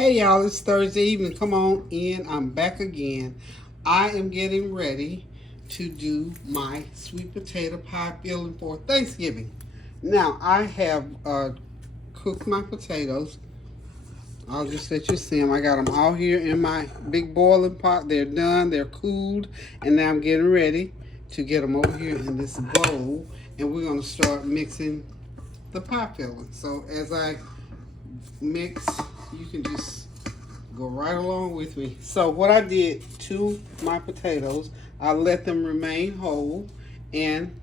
Hey y'all, it's Thursday evening. Come on in. I'm back again. I am getting ready to do my sweet potato pie filling for Thanksgiving. Now, I have cooked my potatoes. I'll just let you see them. I got them all here in my big boiling pot. They're done, they're cooled, and now I'm getting ready to get them over here in this bowl, and we're going to start mixing the pie filling. So as I mix, you can just go right along with me. So what I did to my potatoes, I let them remain whole, and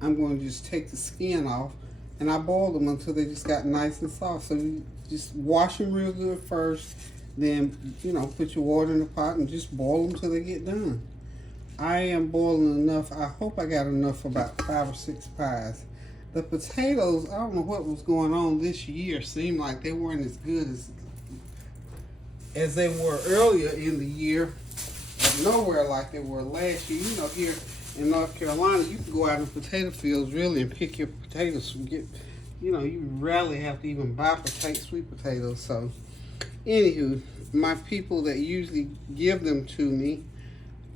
I'm going to just take the skin off, and I boiled them until they just got nice and soft. So you just wash them real good first, then put your water in the pot and just boil them till they get done. I am boiling enough. I hope I got enough for about 5 or 6 pies. The potatoes, I don't know what was going on this year. Seemed like they weren't as good as they were earlier in the year, but nowhere like they were last year. Here in North Carolina, you can go out in the potato fields really and pick your potatoes. You rarely have to even buy sweet potatoes. So, anywho, my people that usually give them to me,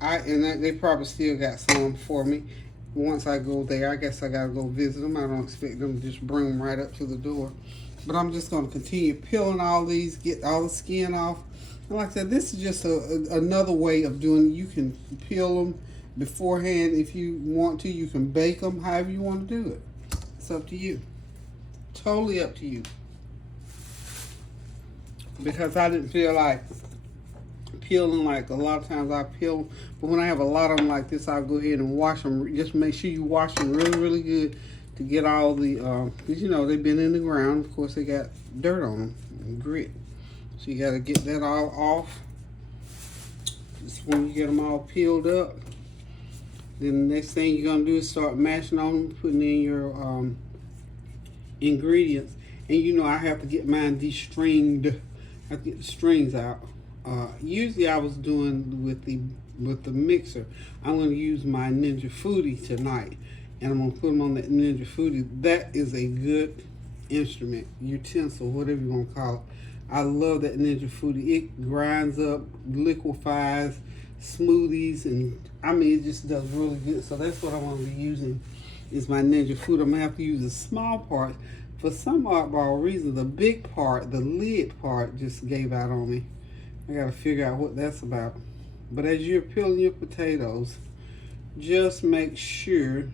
they probably still got some for me. Once I go there, I guess I gotta go visit them. I don't expect them to just bring them right up to the door. But I'm just gonna continue peeling all these, get all the skin off. And like I said, this is just another way of doing it. You can peel them beforehand if you want to. You can bake them however you want to do it. It's up to you. Totally up to you. Because I didn't feel like peeling, like a lot of times I peel, but when I have a lot of them like this, I'll go ahead and wash them. Just make sure you wash them really, really good to get all the, because they've been in the ground. Of course, they got dirt on them and grit. So you got to get that all off. Just when you get them all peeled up, then the next thing you're going to do is start mashing on them, putting in your ingredients. And I have to get mine de-stringed. I have to get the strings out. Usually I was doing with the mixer. I'm going to use my Ninja Foodie tonight, and I'm going to put them on that Ninja Foodie. That is a good instrument, utensil, whatever you want to call it. I love that Ninja Foodie. It grinds up, liquefies smoothies, and it just does really good. So that's what I'm going to be using, is my Ninja Foodie. I'm going to have to use a small part. For some oddball reason, the big part, the lid part, just gave out on me. I got to figure out what that's about. But as you're peeling your potatoes, just make sure,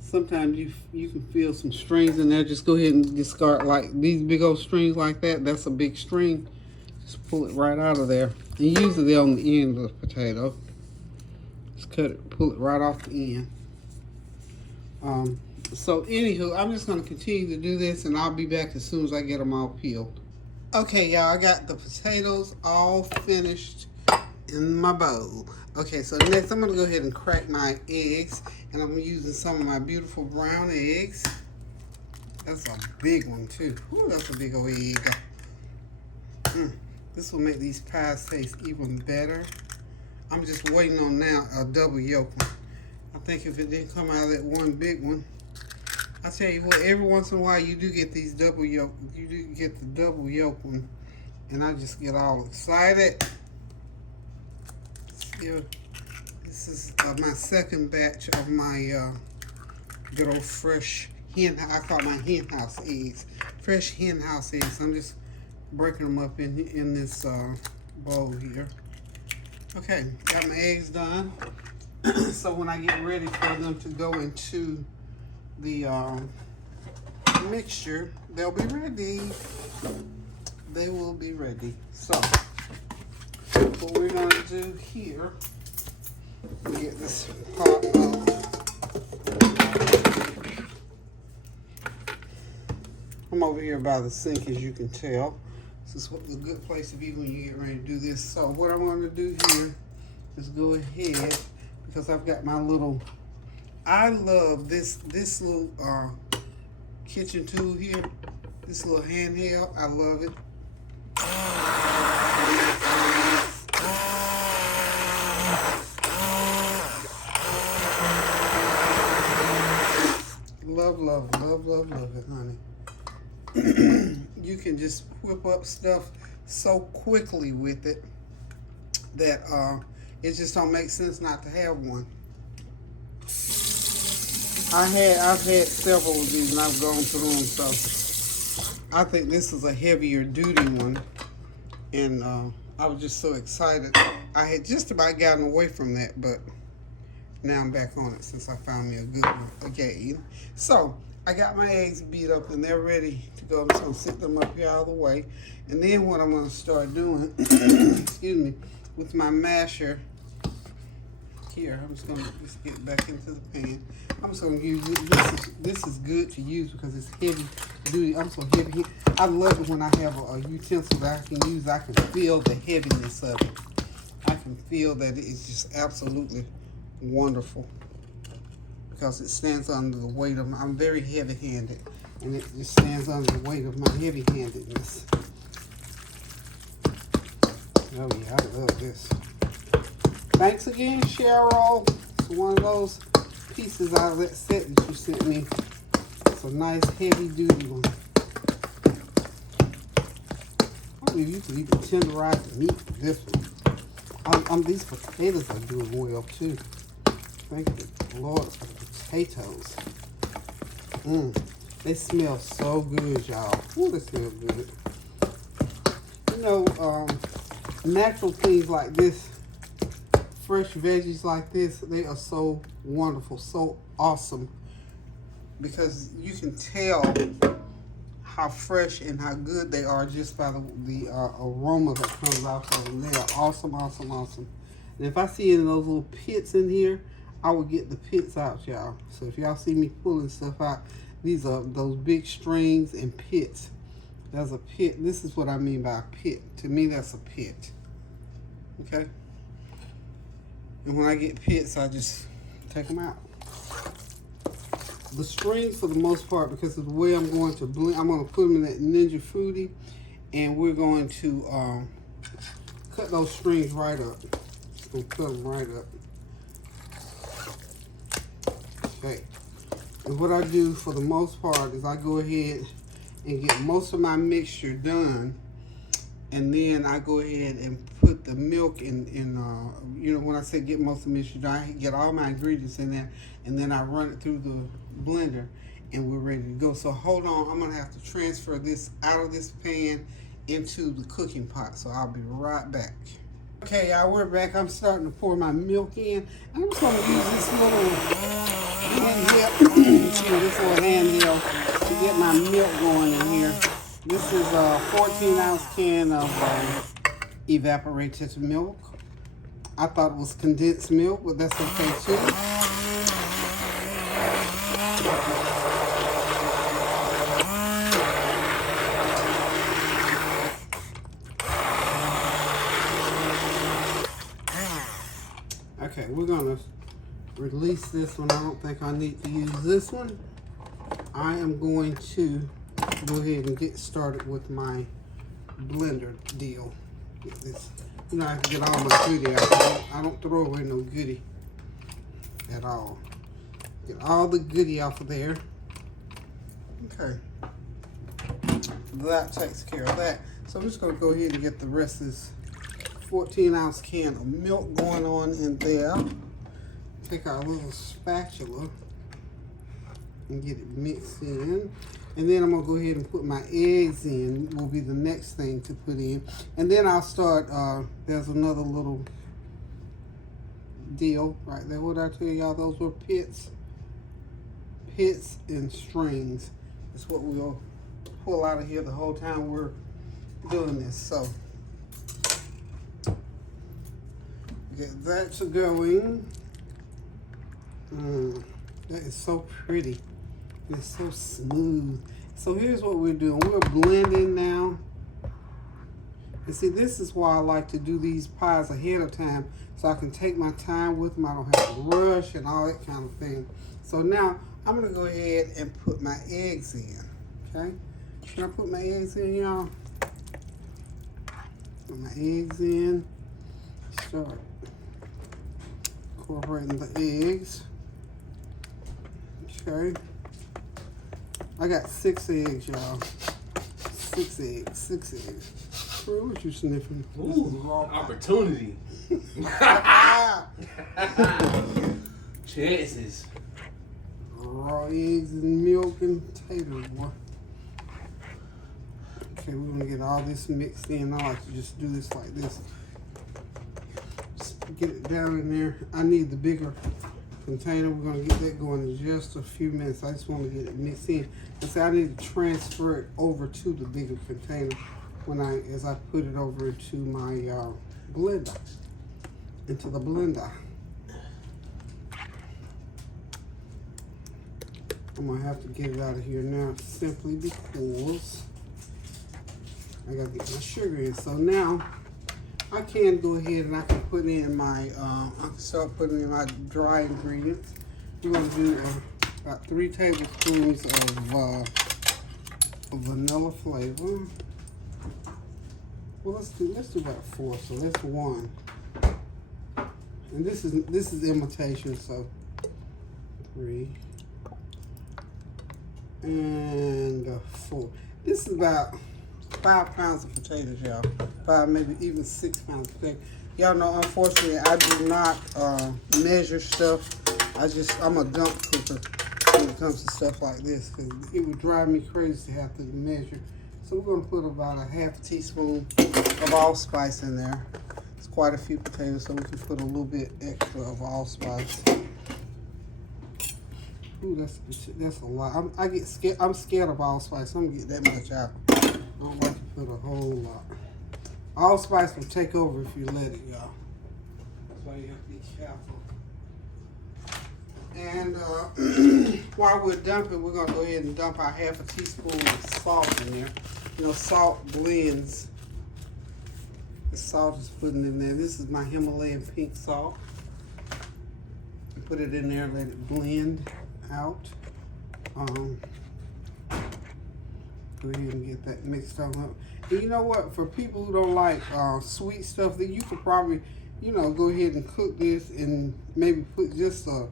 sometimes you can feel some strings in there. Just go ahead and discard, like these big old strings like that. That's a big string. Just pull it right out of there. And usually they're on the end of the potato. Just pull it right off the end. So anywho, I'm just going to continue to do this, and I'll be back as soon as I get them all peeled. Okay, y'all, I got the potatoes all finished in my bowl. Okay, so next I'm going to go ahead and crack my eggs, and I'm using some of my beautiful brown eggs. That's a big one, too. Ooh, that's a big old egg. This will make these pies taste even better. I'm just waiting on now a double yolk one. I think if it didn't come out of that one big one, I tell you what, every once in a while you do get these double yolk. You do get the double yolk one, and I just get all excited. Here, this is my second batch of my good old fresh hen. I call my hen house eggs, fresh hen house eggs. I'm just breaking them up in this bowl here. Okay, got my eggs done. So when I get ready for them to go into the mixture, they'll be ready. They will be ready. So what we're going to do here, get this pot up. I'm over here by the sink, as you can tell. This is a good place to be when you get ready to do this. So what I'm going to do here is go ahead, because I've got my little, I love this little kitchen tool here, this little handheld. I love it. Love it, honey. you can just whip up stuff so quickly with it that it just don't make sense not to have one. I've had several of these and I've gone through them, so I think this is a heavier duty one, and I was just so excited. I had just about gotten away from that, but now I'm back on it since I found me a good one again. So I got my eggs beat up and they're ready to go. I'm just gonna sit them up here all the way, and then what I'm gonna start doing, excuse me, with my masher. Here, I'm just gonna just get back into the pan. I'm just gonna use this is good to use because it's heavy duty. I'm so heavy. I love it when I have a utensil that I can use. I can feel the heaviness of it. I can feel that it is just absolutely wonderful because it stands under the weight of I'm very heavy-handed, and it just stands under the weight of my heavy-handedness. Oh yeah, I love this. Thanks again, Cheryl. It's one of those pieces out of that set that you sent me. It's a nice heavy duty one. I believe you could even tenderize the meat with this one. These potatoes are doing well too. Thank the Lord for the potatoes. They smell so good, y'all. Ooh, they smell good. You know, natural things like this, fresh veggies like this, they are so wonderful, so awesome, because you can tell how fresh and how good they are just by the aroma that comes off of them. They are awesome, awesome, awesome. And if I see any of those little pits in here, I will get the pits out, y'all. So if y'all see me pulling stuff out, these are those big strings and pits. That's a pit. This is what I mean by a pit. To me, that's a pit. Okay? And when I get pits, I just take them out. The strings, for the most part, because of the way I'm going to blend, I'm going to put them in that Ninja Fruity, and we're going to cut those strings right up. Just going to cut them right up. Okay. And what I do for the most part is I go ahead and get most of my mixture done, and then I go ahead and put the milk in you know, when I say get most of the mixture done, I get all my ingredients in there, and then I run it through the blender, and we're ready to go. So hold on, I'm gonna have to transfer this out of this pan into the cooking pot, so I'll be right back. Okay, y'all, we're back. I'm starting to pour my milk in. I'm just gonna use this little handheld, this little handheld to get my milk going in here. This is a 14-ounce can of evaporated milk. I thought it was condensed milk, but that's okay too. Okay, we're gonna release this one. I don't think I need to use this one. I am going to go ahead and get started with my blender deal. Get this. You know, I have to get all my goodie out. I don't throw away no goodie at all. Get all the goodie off of there. Okay. That takes care of that. So I'm just going to go ahead and get the rest of this 14-ounce can of milk going on in there. Take our little spatula and get it mixed in. And then I'm going to go ahead and put my eggs in, will be the next thing to put in. And then I'll start, there's another little deal right there. What did I tell y'all? Those were pits. Pits and strings. That's what we'll pull out of here the whole time we're doing this. So, get that going. That is so pretty. It's so smooth. So here's what we're doing. We're blending now. And see, this is why I like to do these pies ahead of time, so I can take my time with them. I don't have to rush and all that kind of thing. So now I'm gonna go ahead and put my eggs in. Okay? Can I put my eggs in, y'all? Put my eggs in. Start incorporating the eggs. Okay. I got 6 eggs, y'all. 6 eggs. 6 eggs. Bro, what you sniffing? Ooh, opportunity. Chances. Raw eggs and milk and potatoes, boy. Okay, we're gonna get all this mixed in. I like to just do this like this. Just get it down in there. I need the bigger container. We're gonna get that going in just a few minutes. I just want to get it mixed in. And so I need to transfer it over to the bigger container as I put it over into my blender. Into the blender. I'm gonna have to get it out of here now simply because I gotta get my sugar in. So now I can go ahead and I can put in my, I can start putting in my dry ingredients. We're gonna do about 3 tablespoons of vanilla flavor. Well, let's do about 4. So that's 1. And this is imitation. So 3 and 4. This is about 5 pounds of potatoes, y'all. 5, maybe even 6 pounds of potatoes. Y'all know, unfortunately, I do not measure stuff. I'm a dump cooker when it comes to stuff like this, because it would drive me crazy to have to measure. So we're gonna put about a half teaspoon of allspice in there. It's quite a few potatoes, so we can put a little bit extra of allspice. Ooh, that's a lot. I'm scared of allspice. I'm gonna get that much out. I don't like to put a whole lot. Allspice will take over if you let it, y'all. That's why you have to be careful. And while we're dumping, we're gonna go ahead and dump our half a teaspoon of salt in there. You know, salt blends. The salt is putting in there. This is my Himalayan pink salt. Put it in there, let it blend out. Go ahead and get that mixed on up. And you know what? For people who don't like sweet stuff, then you could probably, you know, go ahead and cook this and maybe put just a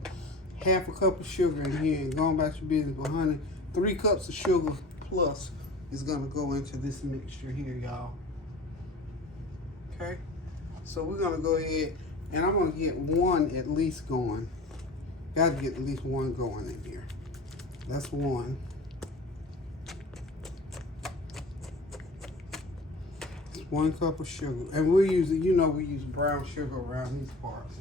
half a cup of sugar in here and go about your business. But honey, 3 cups of sugar plus is gonna go into this mixture here, y'all. Okay? So we're gonna go ahead and I'm gonna get 1 at least going. Gotta get at least 1 going in here. That's 1. It's 1 cup of sugar. And we're using, you know, we use brown sugar around these parts.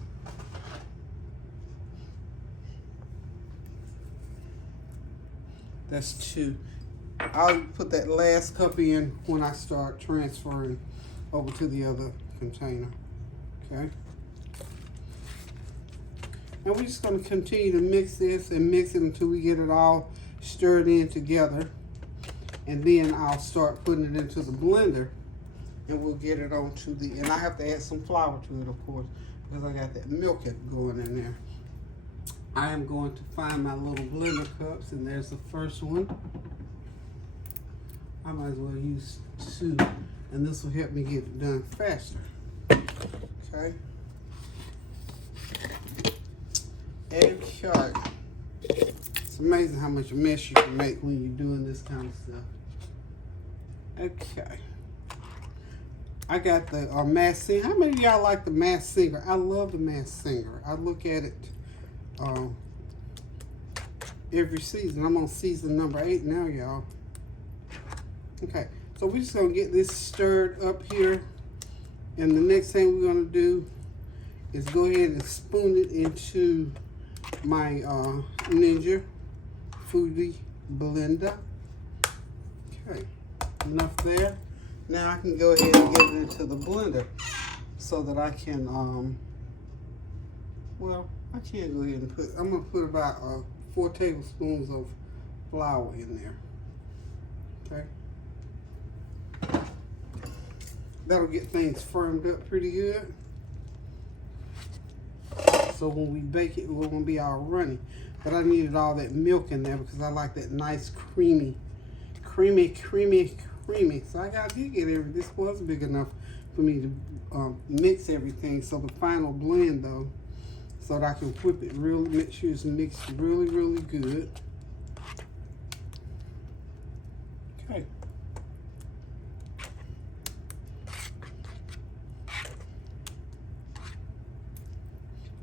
That's 2. I'll put that last cup in when I start transferring over to the other container. Okay? And we're just going to continue to mix this and mix it until we get it all stirred in together. And then I'll start putting it into the blender and we'll get it onto the, and I have to add some flour to it, of course, because I got that milk going in there. I am going to find my little blender cups, and there's the first one. I might as well use 2, and this will help me get it done faster. Okay. Okay. It's amazing how much mess you can make when you're doing this kind of stuff. Okay. I got the Masked Singer. How many of y'all like the Masked Singer? I love the Masked Singer. I look at it every season. I'm on season number 8 now, y'all. Okay, so we're just gonna get this stirred up here, and the next thing we're gonna do is go ahead and spoon it into my Ninja Foodie blender. Okay, enough there. Now I can go ahead and get it into the blender so that I can well, I can go ahead and I'm gonna put about 4 tablespoons of flour in there. Okay. That'll get things firmed up pretty good. So when we bake it, we're gonna be all runny. But I needed all that milk in there because I like that nice creamy. So I did get everything. This was big enough for me to mix everything. So the final blend though, so that I can whip it really, make sure it's mixed really, really good. Okay.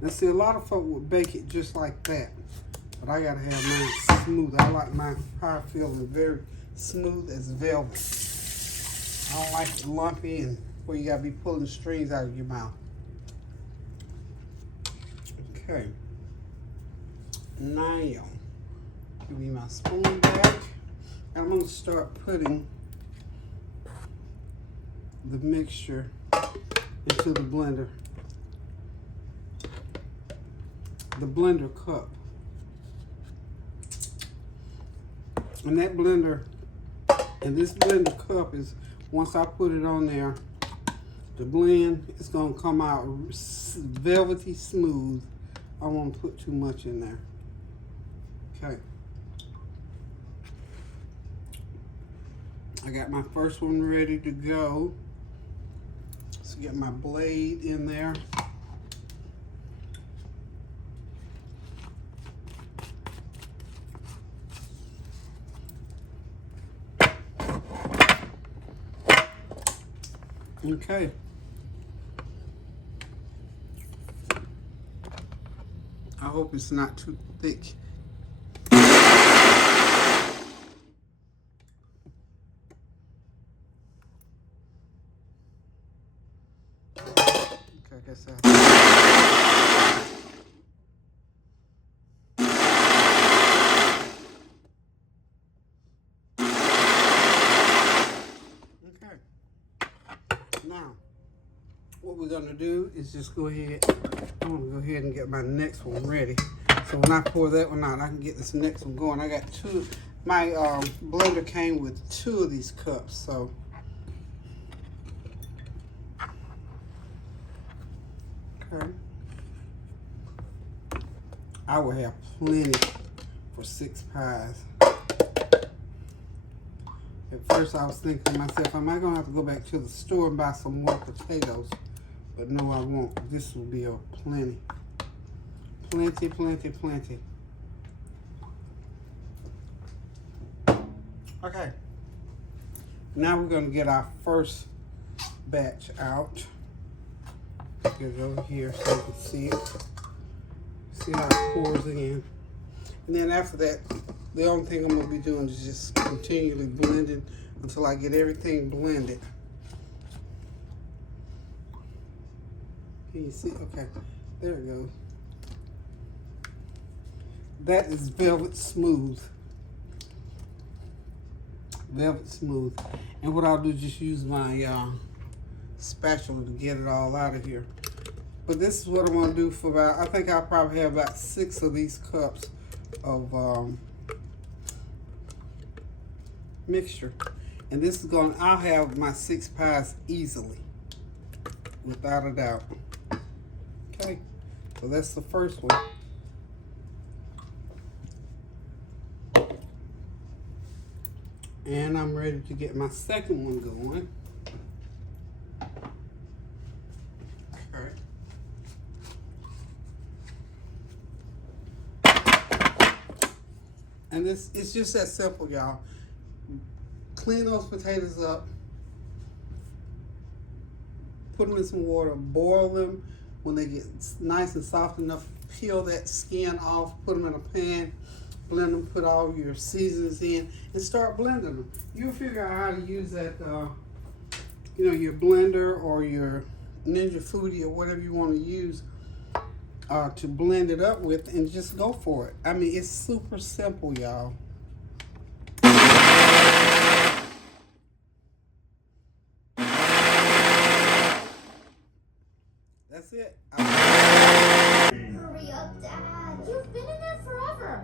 Now see, a lot of folk would bake it just like that, but I gotta have mine smooth. I like my pie filling very smooth as velvet. I don't like it lumpy and where you gotta be pulling strings out of your mouth. Okay. Now, give me my spoon back. I'm gonna start putting the mixture into the blender. The blender cup. And that blender, and this blender cup is, once I put it on there, the blend is gonna come out velvety smooth. I won't put too much in there. Okay. I got my first one ready to go. Let's get my blade in there. Okay. I hope it's not too thick. Okay, I guess okay. Now, what we're gonna do is just go ahead. I'm gonna go ahead and get my next one ready. So when I pour that one out, I can get this next one going. I got two. My blender came with 2 of these cups, so. Okay. I will have plenty for 6 pies. At first I was thinking to myself, am I gonna have to go back to the store and buy some more potatoes? But no, I won't. This will be a plenty. Plenty, plenty, plenty. Okay. Now we're gonna get our first batch out. Get it over here so you can see it. See how it pours in. And then after that, the only thing I'm gonna be doing is just continually blending until I get everything blended. Can you see? Okay, there it goes. That is velvet smooth. Velvet smooth. And what I'll do is just use my spatula to get it all out of here. But this is what I'm gonna do for about, I think I'll probably have about 6 of these cups of mixture. And this is gonna, I'll have my 6 pies easily, without a doubt. Okay, so that's the first one. And I'm ready to get my second one going. Okay. And this, it's just that simple, y'all. Clean those potatoes up, put them in some water, boil them. When they get nice and soft enough, peel that skin off, put them in a pan, blend them, put all your seasonings in, and start blending them. You'll figure out how to use that, you know, your blender or your Ninja Foodie or whatever you want to use to blend it up with, and just go for it. I mean, it's super simple, y'all. That's it. Hurry up, Dad. You've been in there forever.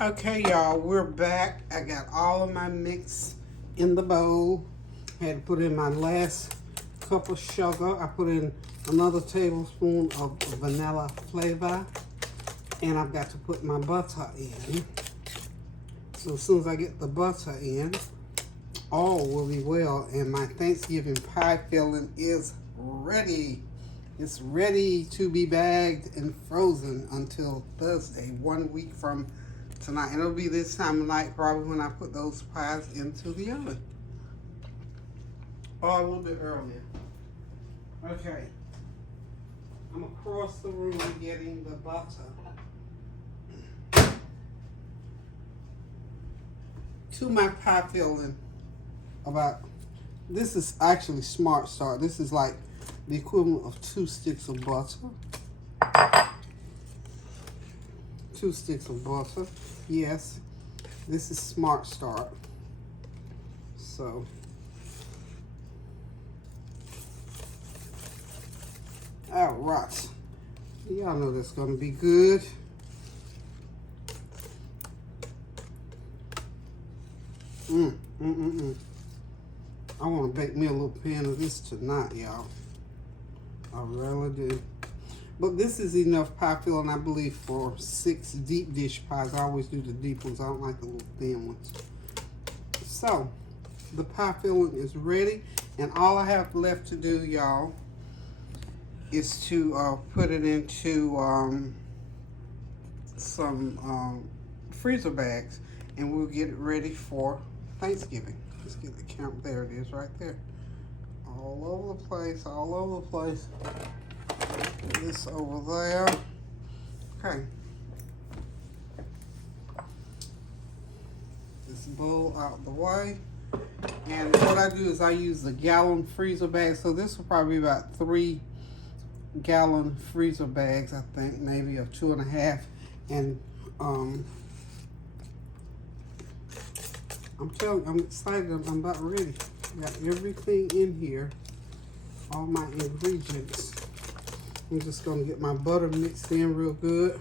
Okay, y'all, we're back. I got all of my mix in the bowl. I had to put in my last cup of sugar. I put in another tablespoon of vanilla flavor. And I've got to put my butter in. So as soon as I get the butter in, all will be well. And my Thanksgiving pie filling is ready. It's ready to be bagged and frozen until Thursday, 1 week from tonight. And it'll be this time of night probably when I put those pies into the oven. Or a little bit earlier. Okay. I'm across the room getting the butter. To my pie filling, this is actually Smart Start. This is like the equivalent of 2 sticks of butter. 2 sticks of butter. Yes, this is Smart Start. So, all right. Y'all know that's gonna be good. I want to bake me a little pan of this tonight, y'all. I really do. But this is enough pie filling, I believe, for 6 deep dish pies. I always do the deep ones. I don't like the little thin ones. So, the pie filling is ready. And all I have left to do, y'all, is to put it into some freezer bags. And we'll get it ready for Thanksgiving. Let's get the count. There it is, right there. All over the place, all over the place. Put this over there. Okay. This bowl out the way. And what I do is I use the gallon freezer bag. So this will probably be about 3 gallon freezer bags, I think, maybe, of 2.5. And I'm telling you, I'm excited. I'm about ready. Got everything in here, all my ingredients. I'm just gonna get my butter mixed in real good.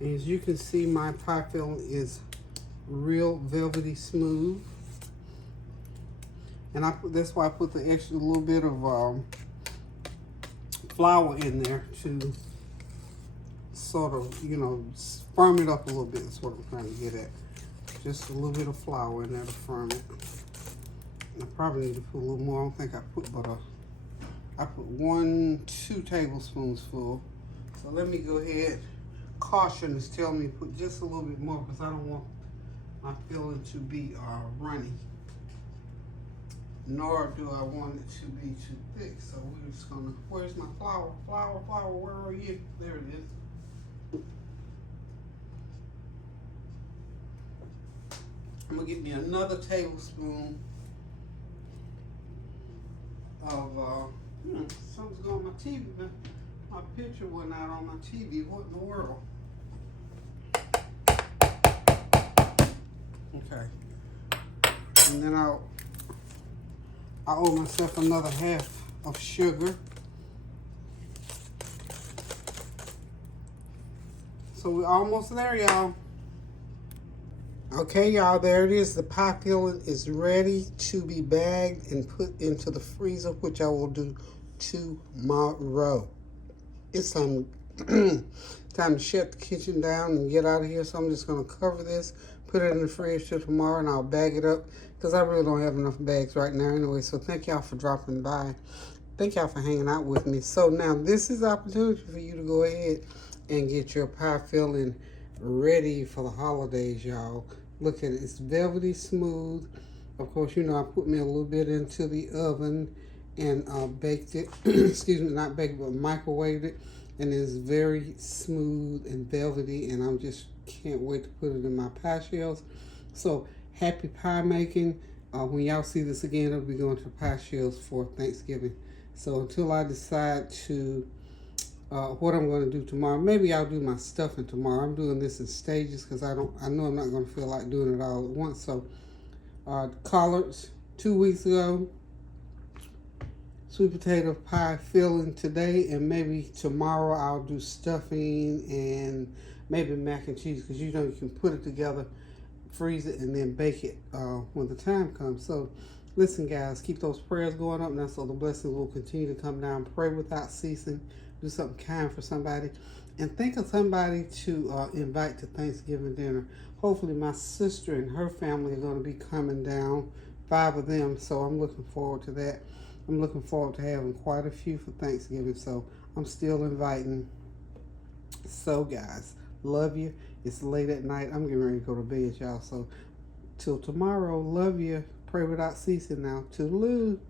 And as you can see, my pie filling is real velvety smooth. And that's why I put the extra little bit of flour in there to sort of, you know, firm it up a little bit. That's what I'm trying to get at. Just a little bit of flour in there to firm it. I probably need to put a little more. I don't think I put but I put 2 tablespoons full. So let me go ahead. Caution is telling me to put just a little bit more because I don't want my filling to be runny. Nor do I want it to be too thick. So we're just gonna, where's my flour? Flour, where are you? There it is. I'm gonna get me another tablespoon of, something's going on my TV. My picture went out on my TV. What in the world? Okay. And then I owe myself another half of sugar. So we're almost there, y'all. Okay, y'all, there it is. The pie filling is ready to be bagged and put into the freezer, which I will do tomorrow. It's time to shut the kitchen down and get out of here. So I'm just going to cover this, put it in the fridge till tomorrow, and I'll bag it up because I really don't have enough bags right now anyway. So thank y'all for dropping by. Thank y'all for hanging out with me. So now this is the opportunity for you to go ahead and get your pie filling ready for the holidays, y'all. Look at it. It's velvety smooth. Of course, you know, I put me a little bit into the oven and baked it. Excuse me, not baked, but microwaved it. And it's very smooth and velvety. And I just can't wait to put it in my pie shells. So, happy pie making. When y'all see this again, I'll be going to pie shells for Thanksgiving. So, until I decide to what I'm going to do tomorrow. Maybe I'll do my stuffing tomorrow. I'm doing this in stages because I know I'm not going to feel like doing it all at once. So, collards 2 weeks ago, sweet potato pie filling today, and maybe tomorrow I'll do stuffing and maybe mac and cheese because you know you can put it together, freeze it, and then bake it when the time comes. So, listen, guys, keep those prayers going up now so the blessings will continue to come down. Pray without ceasing. Do something kind for somebody. And think of somebody to invite to Thanksgiving dinner. Hopefully my sister and her family are going to be coming down, 5 of them. So I'm looking forward to that. I'm looking forward to having quite a few for Thanksgiving. So I'm still inviting. So guys, love you. It's late at night. I'm getting ready to go to bed, y'all. So till tomorrow, love you. Pray without ceasing now. Toodaloo.